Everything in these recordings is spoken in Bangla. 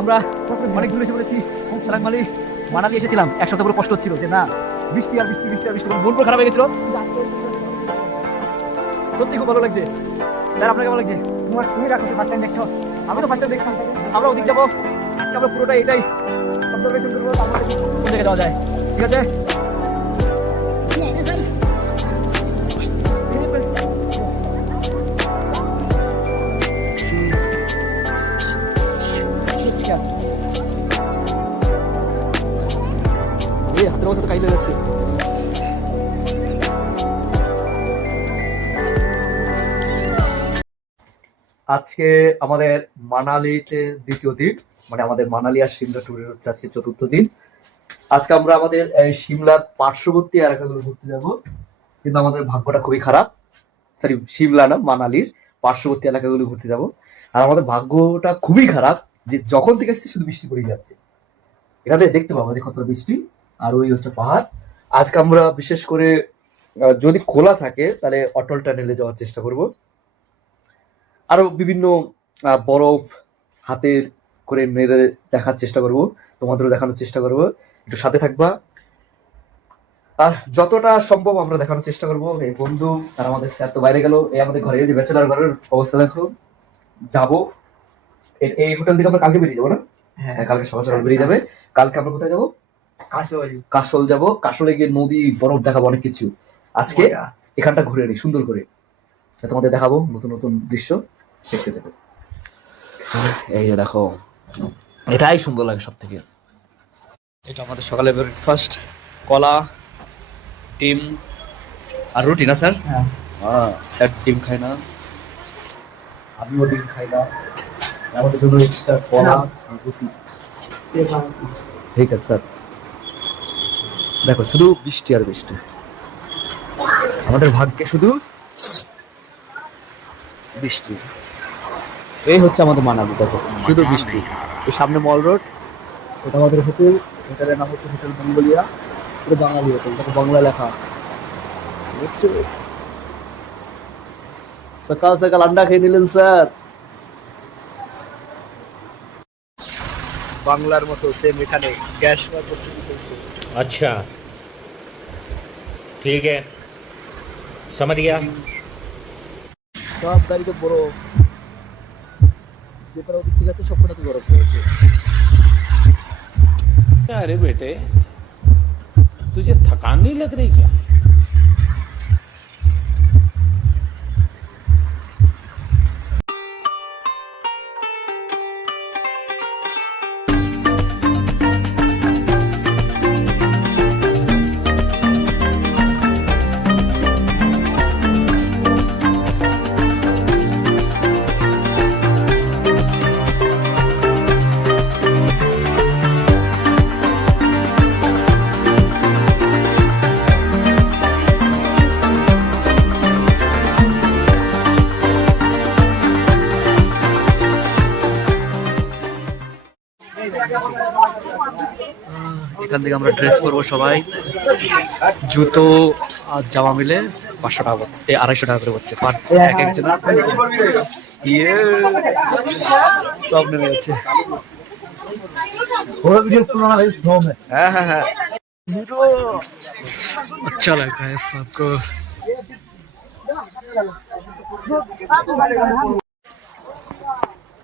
আমরা অনেক দূরে এসে পড়েছি। সালাংমালি মানালি এসেছিলাম, এক সপ্তাহ পুরো কষ্ট হচ্ছিল যে না বৃষ্টি আর বৃষ্টি বৃষ্টি আর বৃষ্টি, মন পুরো খারাপ হয়ে গেছিল। সত্যি খুব ভালো লাগছে। স্যার আপনাকে ভালো লাগছে? তুমি রাখো, ফার্স্ট টাইম দেখছো, আমি তো ফার্স্ট টাইম দেখছি। আমরা ওদিক যাবো আজকে, আমরা পুরোটা এটাই অবজারভেশন করবো, তারপরে কোন জায়গায় যাওয়া যায়। ঠিক আছে? হাতের অবস্থা কাইলে যাচ্ছে। আজকে আমাদের মানালিতে দ্বিতীয় দিন, মানে আমাদের মানালি আর সিমলা ট্যুরের হচ্ছে আজকে চতুর্থ দিন। আজকে আমরা আমাদের সিমলার পার্শ্ববর্তী এলাকাগুলো ঘুরতে যাব, কিন্তু আমাদের ভাগ্যটা খুবই খারাপ। সরি, সিমলা না, মানালির পার্শ্ববর্তী এলাকাগুলো ঘুরতে যাব। আর আমাদের ভাগ্যটা খুবই খারাপ যে যখন থেকে এসেছি শুধু বৃষ্টি পড়ে যাচ্ছে। এখানে দেখতে পাবো যে কতটা বৃষ্টি, আর ওই হচ্ছে পাহাড়। আজকে আমরা বিশেষ করে যদি খোলা থাকে তাহলে অটল টানেলে যাওয়ার চেষ্টা করব। আরো বিভিন্ন বরফ হাতের করে মেরে দেখার চেষ্টা করব, তোমাদেরও দেখানোর চেষ্টা করব। একটু সাথে থাকবা, আর যতটা সম্ভব আমরা দেখানোর চেষ্টা করব। এই বন্ধু আর আমাদের স্যার তো বাইরে গেল, এই আমাদের ঘরে যে ব্যাচেলার ঘরের অবস্থা দেখো। যাবো এই হোটেল থেকে আমরা কালকে বেরিয়ে যাবো না? হ্যাঁ, কালকে সকাল সকাল বেরিয়ে যাবে। কালকে আমরা কোথায় যাবো? কাশল যাবো। কাশলে গিয়ে নদী, বরফ দেখাবো, অনেক কিছু। আজকে এখানটা ঘুরে নিই সুন্দর করে, তোমাদের দেখাবো নতুন নতুন দৃশ্য দেখতে যাবে। এই যে দেখো, এটাই সুন্দর লাগে সব থেকে। এটা আমাদের সকালে ব্রেকফাস্ট, কলা, ডিম আর রুটি না স্যার? হ্যাঁ, স্যার ডিম খায় না, আমিও ডিম খাই না, আমাদের জন্য এক্সট্রা কলা আর রুটি। ঠিক আছে স্যার। দেখো শুধু বৃষ্টি আর বৃষ্টি, আমাদের ভাগ্যে শুধু বৃষ্টি। এই হচ্ছে আমাদের মানালি, দেখো শুধু বৃষ্টি। এই সামনে মল রোড, এটা আমাদের হোটেল, হোটেলের নাম হচ্ছে হোটেল মঙ্গোলিয়া। এটা বাঙালি হোটেল, দেখো বাংলা লেখা বুঝছো। সকাল সকাল আন্ডা খেয়ে নিলেন স্যার। বাংলার মতো সেম এখানে গ্যাস প্রস্তুতি চলছে। अच्छा ठीक है, समझ गया। সব তারিখে বরফ, যেটা ওদিক থেকে আছে সবকটাতে বরফ পড়েছে। अरे बेटे, तुझे थकान नहीं लग रही क्या? এখান থেকে আমরা ড্রেস পরবো সবাই, জুতো আর জামা মিলে 500 টাকা, 250 টাকা করে হচ্ছে এক একজন। সব নেমে যাচ্ছে। হ্যাঁ হ্যাঁ হ্যাঁ, अच्छा लग रहा है सबको।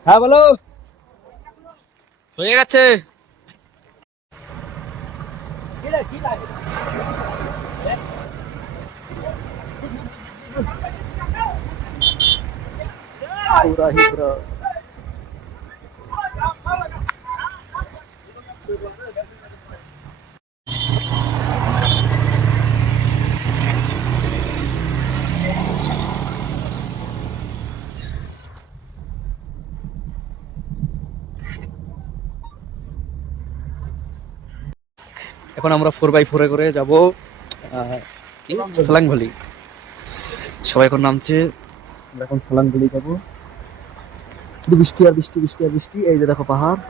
হ্যাঁ বলো, হয়ে গেছে। पूरा ही पूरा এখন আমরা 4x4 করে যাবো সালাং ভ্যালি। সবাই এখন নামছে, আমরা এখন সালাং ভ্যালি যাবো। শুধু বৃষ্টি আর বৃষ্টি, বৃষ্টি আর বৃষ্টি। এই যে দেখো পাহাড়।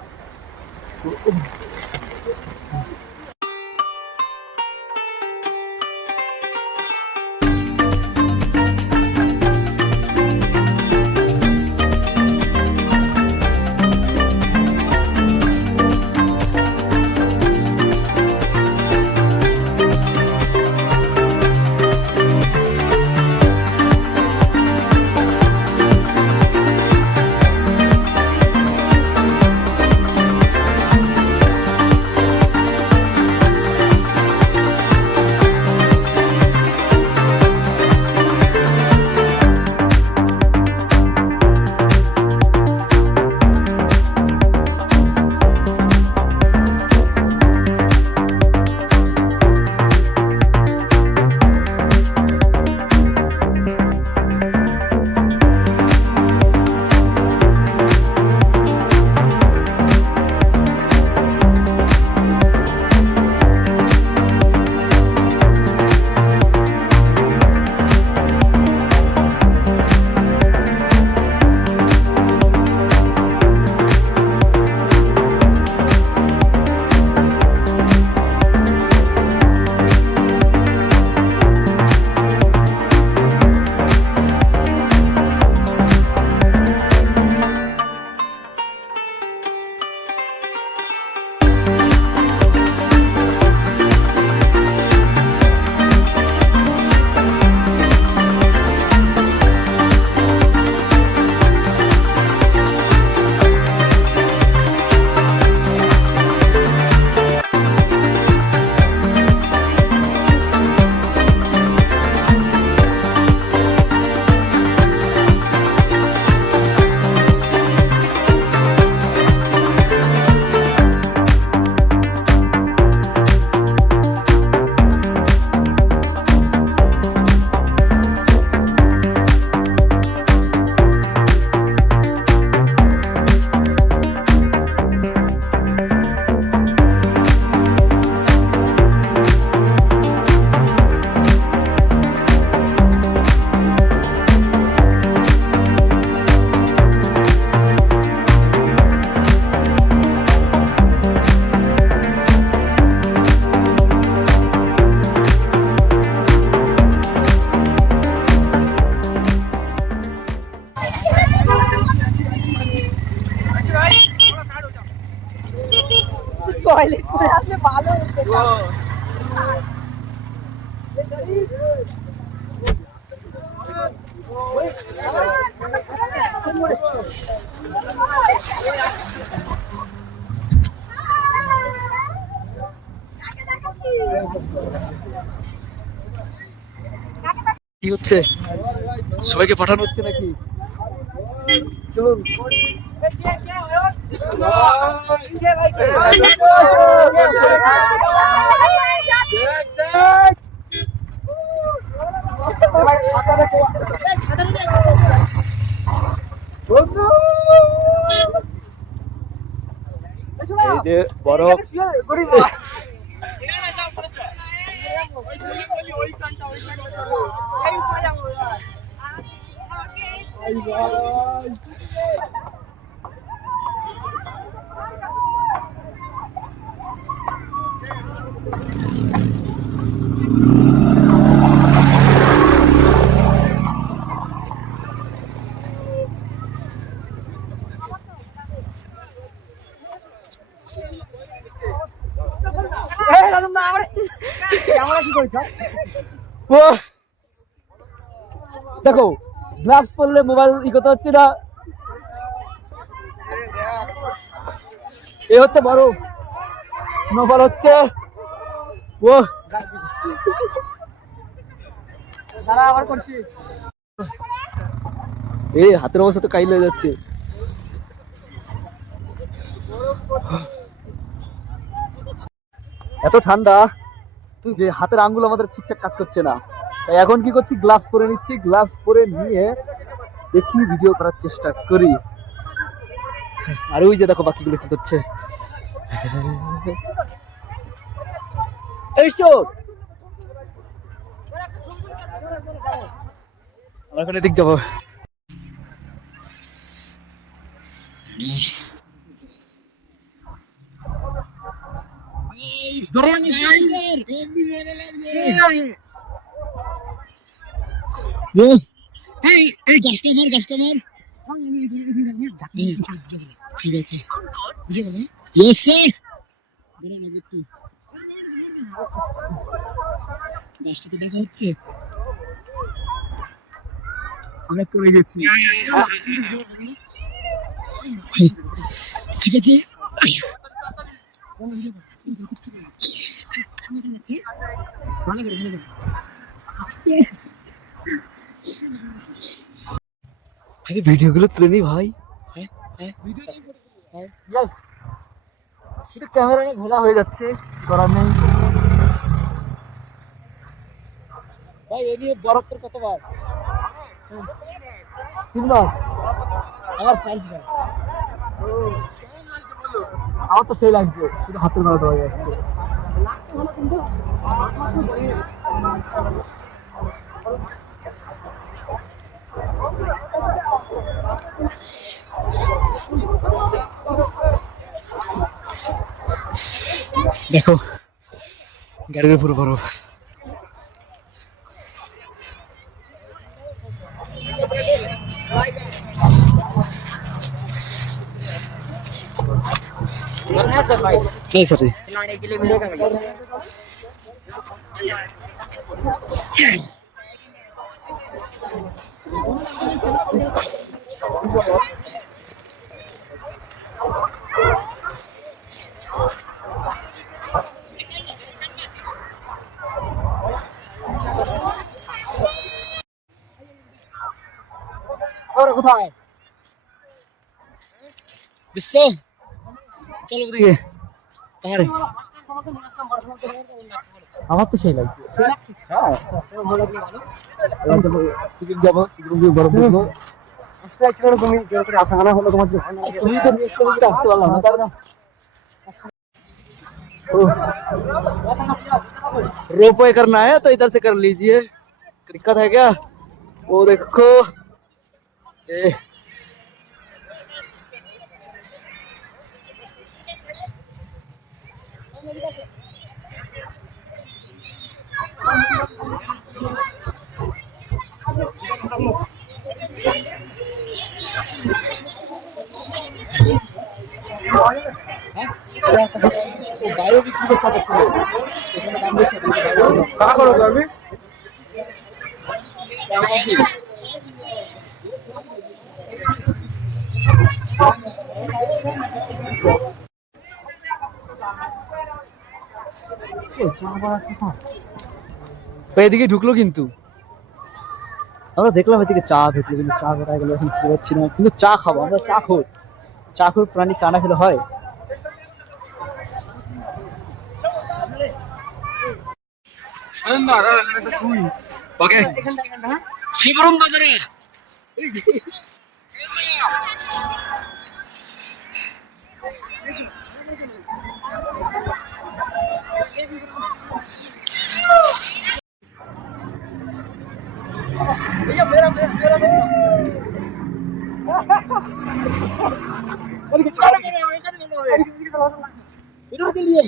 কি হচ্ছে? সবাইকে পাঠানো হচ্ছে নাকি? চলুন। এই যে বরফ, দেখো গ্লাভস পরলে মোবাইল ই করতে হচ্ছে না। এ হচ্ছে বরফ, স্নোফল হচ্ছে। ও দাঁড়া আবার করছি। এই হাতের অবস্থা তো কাইল হয়ে যাচ্ছে। এত ঠান্ডা তুই যে হাতের আঙ্গুল আমাদের ঠিকঠাক কাজ করছে না, তাই এখন কি করছি, গ্লাভস পরে নিচ্ছি। গ্লাভস পরে নিয়ে দেখি ভিডিও করার চেষ্টা করি। আর ওই যে দেখো বাকিগুলো কি করছে। আমরা এখন এদিক যাবো। কাস্টমার ঠিক আছে, গাছটাকে দেখা হচ্ছে। আমরা পড়ে গেছি, ঠিক আছে। আরে ভিডিওগুলো তুলে নি ভাই। শুধু ক্যামেরা নিয়ে ঘোলা হয়ে যাচ্ছে, করার নেই ভাই। এ নিয়ে বরফ তোর কতবার? তিনবার। আমার ফার্স্ট বার। আমার তো সেই লাগছে, শুধু হাতের বেলা দেওয়া যাচ্ছে। দেখো গাড়ির উপরে বরফ। नहीं सर, खिलाने के लिए मिलेगा भैया। और কোথায় বিশ্ব? চলো ওদিকে পাহাড়ে। আমার তো সেই লাগছে। হ্যাঁ সিকিম যাবো, সিকিম গিয়ে বরফ দেখবো। আসতে চাইছিল না তুমি, জোর করে আসা আনা হলো তোমার। তুমি তো নেক্সট উইকে আসতে পারলাম না, তাই না? रोपवे करना है तो इधर से कर लीजिए, दिक्कत है क्या? वो देखो ये बायो भी কারা করো আমি এদিকে ঢুকলো কিন্তু আমরা দেখলাম এদিকে চা ঢুকলো কিন্তু চা কোথায় গেলো এখন খুঁজে পাচ্ছি না কিন্তু চা খাবো আমরা চা খোর প্রাণী চা না খেলে হয় ওকে শিবরুম বাজারে इधर चलिए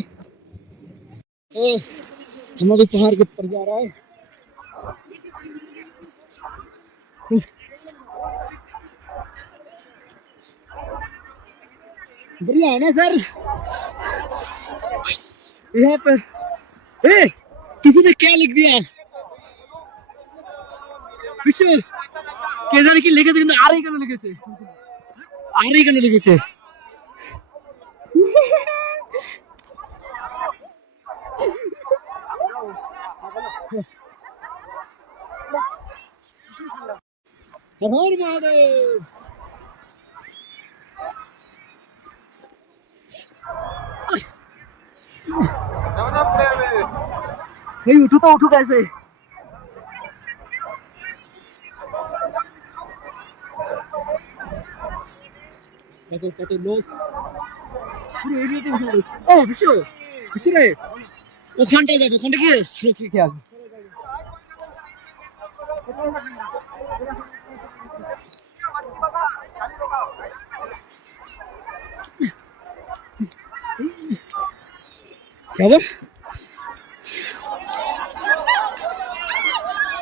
हम अभी पहाड़ के ऊपर जा रहा है बढ़िया है ना सर यहाँ पर किसी ने क्या लिख दिया विश्व কে জানি কি লিখেছে কিন্তু আরই কেন লিখেছে হর মহাদেব এই উঠো कैसे দেখো কত লোক পুরো এরিয়াতে উঠে গেছে ও বিশ্ব রে ওখানটায় যাবে ওখানটা গিয়ে সুরক্ষিত খেয়ে আসবে क्या वो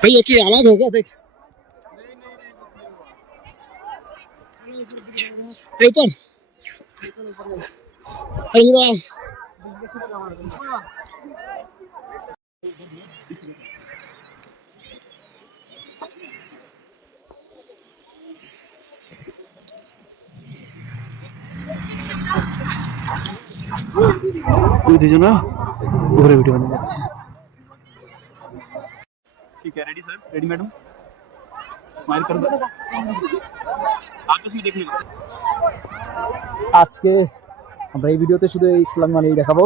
भाई ये क्या अलग हो गया देख ऊपर দুজনা ঘুরে ভিডিও বানিয়ে যাচ্ছে ठीक है ready sir ready madam smile कर दो आपस में देखने को আজকে আমরা এই ভিডিওতে শুধু এই ইসলাম মানে দেখাবো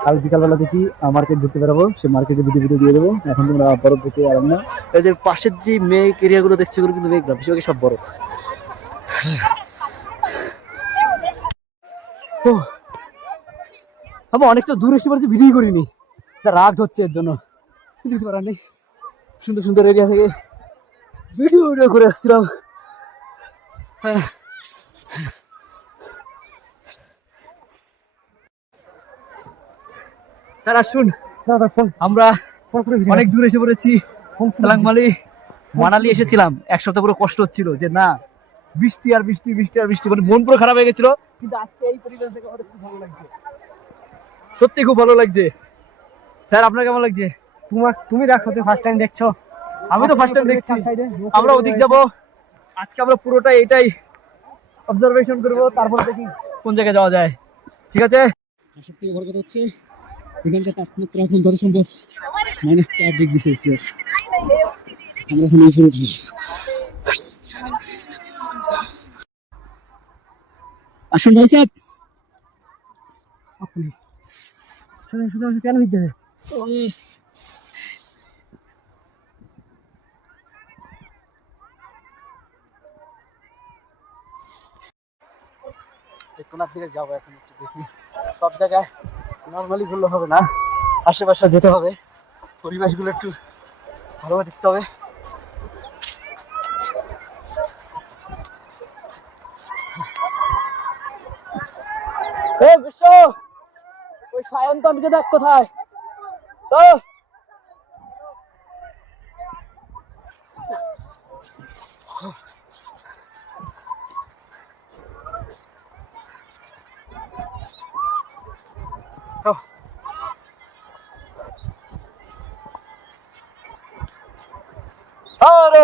কাল বিকালবেলা দেখি মার্কেট ঘুরতে বেরোবো সে মার্কেটে ভিডিও দিয়ে দেবো এখন তোমরা বরফ দেখতে পারো না এই যে পাশের যে মেঘ এরিয়াগুলো দেখছো এগুলো কিন্তু মেঘ না বেশিরভাগই সব বরফ আমি অনেকটা দূর এসে পড়েছি ভিডিও করিনি রাগ হচ্ছে এর জন্য কিছু করার নেই সুন্দর সুন্দর এরিয়া থেকে ভিডিও করে আসছিলাম হ্যাঁ স্যার আসুন আমরা অনেক দূর এসে পড়েছি মানালি এসেছিলাম এক সপ্তাহ পুরো কষ্ট হচ্ছিল যে না বৃষ্টি আর বৃষ্টি মানে মন পুরো খারাপ হয়ে গেছিল কিন্তু আজকে এই পরিবেশ দেখে আমাদের খুব ভালো লাগছে সত্যি খুব ভালো লাগছে স্যার আপনার কেমন লাগছে তুমি দেখো তুমি ফার্স্ট টাইম দেখছো আমি তো ফার্স্ট টাইম দেখছি আমরা ওদিক যাব আজকে আমরা পুরোটা এটাই অবজারভেশন করব তারপর দেখি কোন জায়গায় যাওয়া যায় ঠিক আছে সবথেকে বড় কথা হচ্ছে এখানকার তাপমাত্রা এখন যত সম্ভব -4°C আমরা এখন উপরে উঠি আসুন ভাই সাহেব আপনি শুধু কেন ভিজে কোনার দিকে যাবো এখন একটু দেখি সব জায়গায় নর্মালি ঘুরলে হবে না আশেপাশে যেতে হবে পরিবেশগুলো একটু ভালোভাবে দেখতে হবে বিশ্ব ওই সায়ন্তনকে দেখ কোথায় তো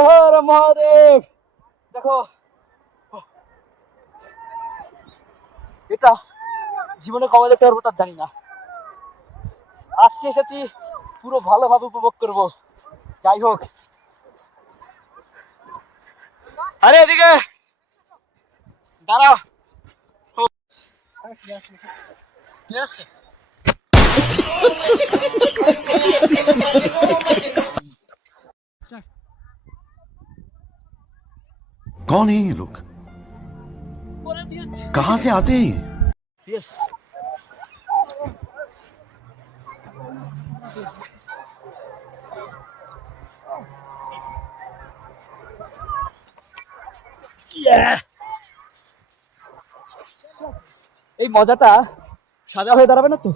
হর মহাদেব। দেখো এটা জীবনে কবে দেখতে পারবো তার জানি না, আজকে এসেছি পুরো ভালোভাবে উপভোগ করব। যাই হোক, আরে এদিকে দাঁড়াও। कौन है ये लोग? कहां से आते हैं ये? Yes. Yeah. এই মজাটা সাজা হয়ে দাঁড়াবে না তো?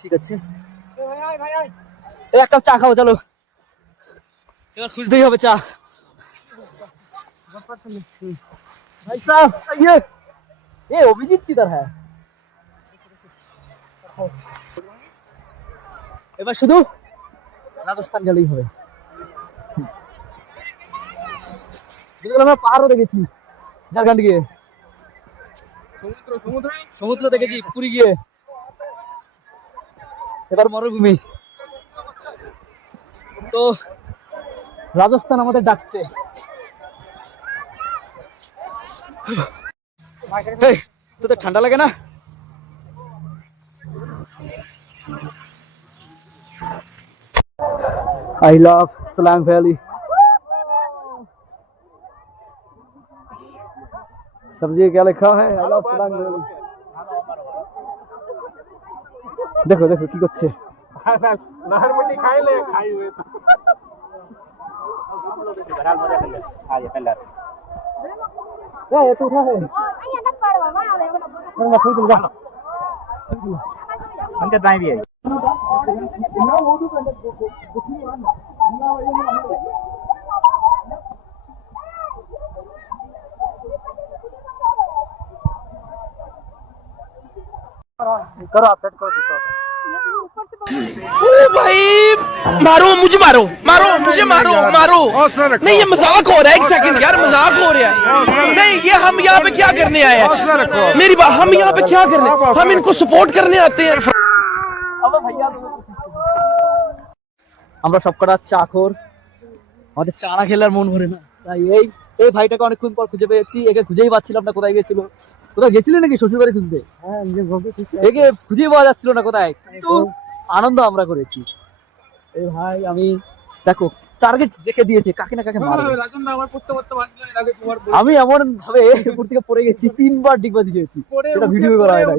ঠিক আছে, এই এক কাপ চা খাও, চলো এবার খুঁজতেই হবে চা। भाई साहब ये अभिजीत किधर है? এবার শুধু রাজস্থান গেলেই হবে। যেগুলো আমরা পাহাড়ও দেখেছি, ঝাড়খণ্ড গিয়ে সমুদ্র দেখেছি, পুরী গিয়ে, এবার মরুভূমি। তো রাজস্থান আমাদের ডাকছে। তোদের ঠান্ডা লাগে না? I love Slang Valley. सब्जी क्या लिखा है? I love Slang Valley. देखो देखो की করছে। नारमटी खाई ले, खाई हुए तो बराल मजा कर ले। आ ये पहले ये तो उठा है। मैं खोल दूंगा। अंदर दाएं भी है। करो आप सेट करो। ओ भाई मारो मुझे, मारो मारो मुझे, मारो मारो। नहीं ये मजाक हो रहा है, एक सेकंड यार, मजाक हो रहा है। नहीं ये हम यहाँ पे क्या करने आए हैं? मेरी बात, हम यहाँ पे क्या करने, हम इनको सपोर्ट करने आते हैं। আমরা সবকটা চাকর, আমাদের চা না খেলে আর মন ভরে না। তাই এই ভাইটাকে অনেকক্ষণ পর খুঁজে পেয়েছি। একে খুঁজেই পাচ্ছিলাম না, কোথায় গেছিল। কোথায় গেছিলে নাকি শ্বশুর বাড়ি খুঁজতে? একে খুঁজেই পাওয়া যাচ্ছিল না কোথায়, কিন্তু আনন্দ আমরা করেছি। এই ভাই আমি দেখো টার্গেট রেখে দিয়েছে, কাকে না কাকে মারবে। আমি এমন ভাবে উপর থেকে পড়ে গেছি, 3 বার ডিগবাজি খেয়েছি, এটা ভিডিও করা হয় নাই।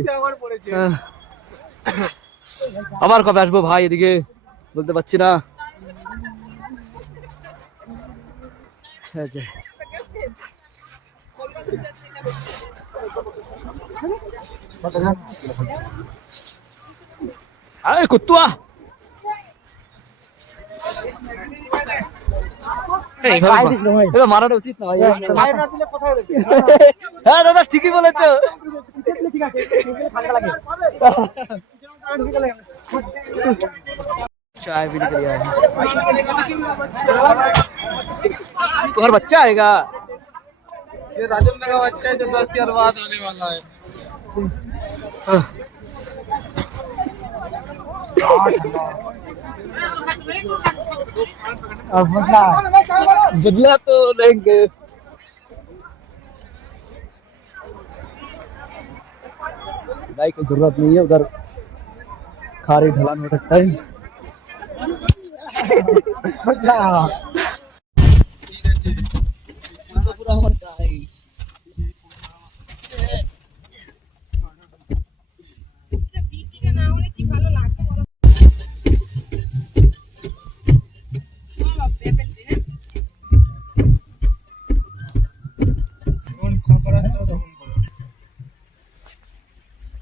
আবার কবে আসবো ভাই এদিকে বলতে পারছি না। আরে কুত্তুয়া, এবার মারাটা উচিত না ভাই। হ্যাঁ দাদা ঠিকই বলেছো। चाय पीने के लिए आए हैं। तुम्हारा बच्चा आएगा? ये राजेंद्र का बच्चा है जो 10 साल बाद आने वाला है। बदला तो लेंगे। भाई कोई जरूरत नहीं है, उधर खारी ढलान हो सकता है।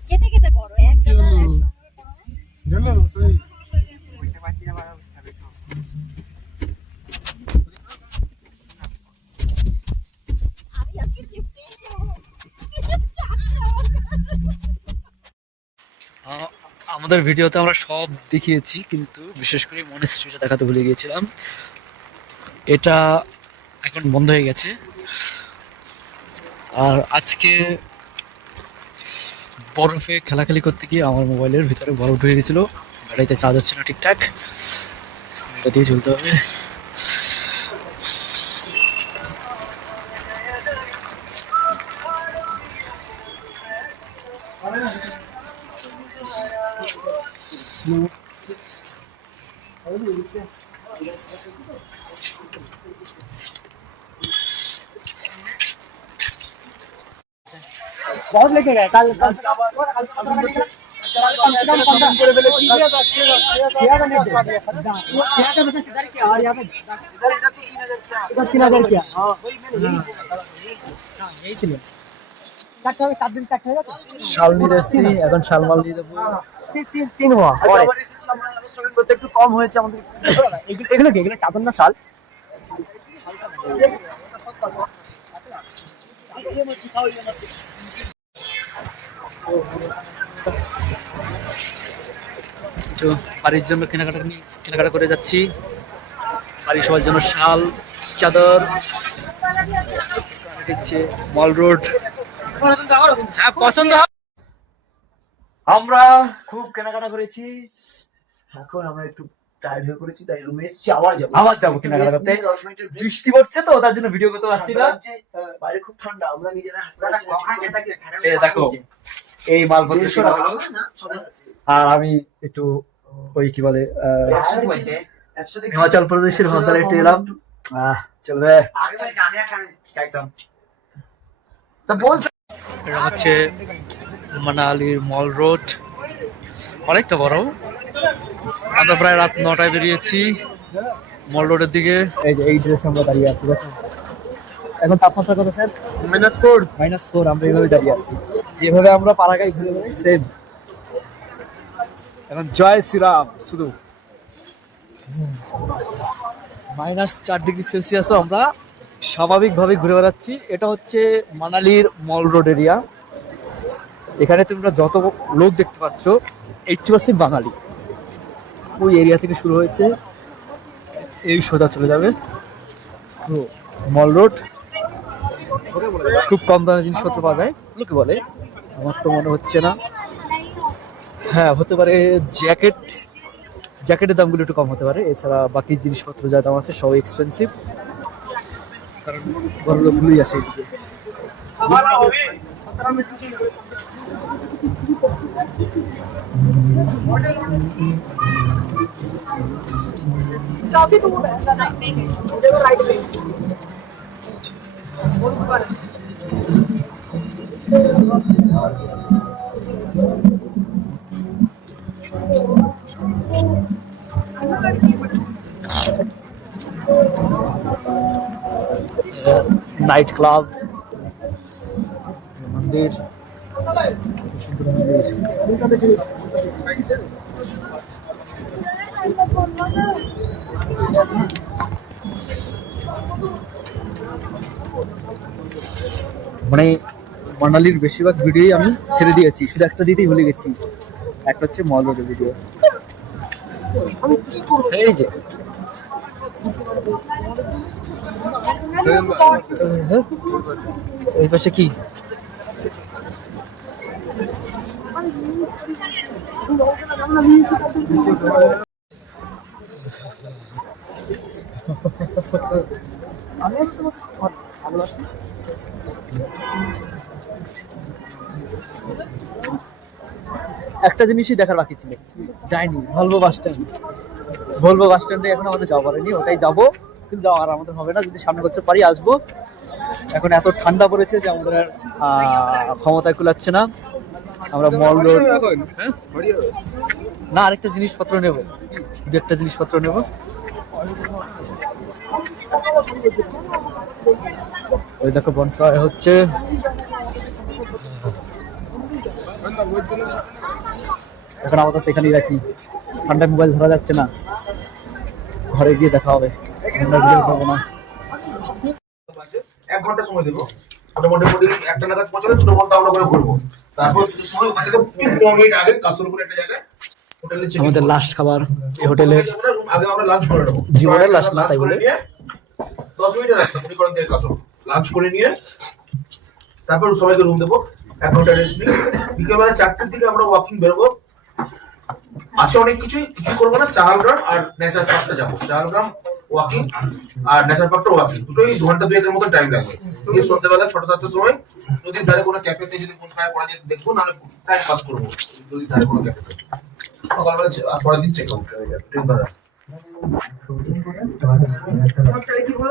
কেটে কেটে করো এক জায়গায় আমি আজকে গিফট পেয়েছি। আমাদের ভিডিওতে আমরা সব দেখিয়েছি, কিন্তু বিশেষ করে মনেস্ট্রিটা দেখাতে ভুলে গিয়েছিলাম। এটা এখন বন্ধ হয়ে গেছে। আর আজকে বরফে খেলাখেলি করতে গিয়ে আমার মোবাইলের ভিতরে বরফ ঢুকে গেছিলো, ব্যাটারিতে চার্জ হচ্ছে না ঠিকঠাক, এটা দিয়ে চলতে হবে। बहुत लेके गए कल कल শালনি এসছি, এখন শালমাল নিয়ে যাবো। একটু কম হয়েছে আমাদের। এগুলো কি, এগুলো চাদর না শাল? তো বাড়ির জন্য কেনাকাটা করে যাচ্ছি। বাড়ির সবার জন্য শাল, চাদর, মল রোড। হ্যাঁ, পছন্দ। আমরা খুব কেনাকাটা করেছি, এখন আমরা একটু টায়ার্ড হয়ে পড়েছি, তাই রুমে এসেছি। আবার যাবো কেনাকাটা করতে। 10 মিনিটের break। বৃষ্টি পড়ছে তো, তার জন্য ভিডিও করতে পারছি না। বাইরে খুব ঠান্ডা, আমরা নিজেরা দেখো এই মালপত্র কেনা হলো। আর আমি একটু ওই কি বলে হিমাচল প্রদেশের মধ্যে একটু এলাম। চলবে। এটা হচ্ছে মানালির মল রোড, অনেকটা বড়। আমরা প্রায় রাত 9টায় বেরিয়েছি মল রোডের দিকে। এই যে এই ড্রেসে আমরা দাঁড়িয়ে আছি, দেখো। এখন তাপমাত্রা কত স্যার? -4। আমরা এইভাবে দাঁড়িয়ে আছি, যেভাবে আমরা পাড়াগায় ঘুরে বেড়াই সেম। এখন জয় শ্রীরাম শুধু। -4°C আমরা স্বাভাবিকভাবে ঘুরে বেড়াচ্ছি। এটা হচ্ছে মানালির মল রোড এরিয়া। এখানে তোমরা যত লোক দেখতে পাচ্ছ 80% বাঙালি। ওই এরিয়া থেকে শুরু হয়েছে, এই সোজা চলে যাবে মল রোড। খুব কম দামে জিনিসপত্র পাওয়া যায় লোকে বলে, আমার তো মনে হচ্ছে না। হ্যাঁ, হতে পারে জ্যাকেটের দামগুলো একটু কম হতে পারে, এছাড়া বাকি জিনিসপত্র যা দাম আছে সব এক্সপেন্সিভ, কারণ বড় লোকগুলোই আসে এদিকে। নাইট ক্লাব, মন্দির, সুন্দর মন্দির। মানে মানালির বেশিরভাগ ভিডিওই আমি ছেড়ে দিয়েছি, শুধু একটা দিতেই ভুলে গেছি, একটা হচ্ছে মল রোডের ভিডিও। এই যে এই পাশে কি একটা জিনিসই দেখার বাকি ছিল, যাইনি ভলভো বাস স্ট্যান্ডে এখন আমাদের যাওয়া পারেনি, ওটাই যাবো, কিন্তু যাওয়ার আমাদের হবে না। যদি সামনে বছর পারি আসবো। এখন এত ঠান্ডা পড়েছে যে আমাদের ক্ষমতায় কুলাচ্ছে না। আমরা মল রোড না, আরেকটা জিনিসপত্র নেবো, দু একটা জিনিসপত্র নেবো। ওই দেখো বনফায়ার হচ্ছে। এখন আমাদের এখানেই রাখি, ঠান্ডায় মোবাইল ধরা যাচ্ছে না, ঘরে গিয়ে দেখা হবে। না 1 ঘন্টা সময় দেবো, মোটামুটি 1টা নাগাদ পৌঁছালে 2 ঘন্টা আমরা করে ঘুরবো। তারপর কিছু সময় ওখান থেকে 15 মিনিট আগে কাসুরপুর একটা জায়গায় হোটেলে check in আমাদের করবো। লাস্ট খাবার এই হোটেলের আগে আমরা লাঞ্চ করে নেবো জীবনের last না, তাই বলে। 10 মিনিটের রাস্তা মনে করেন থেকে কাছো লাঞ্চ করে নিয়ে তারপর সবাইকে রুম দেবো 1 ঘন্টা রেস্ট নিয়ে বিকেলবেলা 4টার দিকে আমরা ওয়াকিং বেরোবো আছে অনেক কিছুই কিছু করবো না চাহালগ্রাম আর নেচার পার্কটা যাবো চাহালগ্রাম ওয়াকিং আর নেচার পার্কটা ওয়াকিং দুটোই 2 ঘন্টা 2 মতো টাইম লাগবে এই সন্ধ্যাবেলা 6টা-7টার সময় নদীর ধারে কোনো ক্যাফেতে যদি কোন খায় পড়া যায় দেখবো নাহলে টাইম পাস করবো নদীর ধারে কোনো ক্যাফেতে সকালবেলা পরের দিন চেক আউট ট্রেন ধরা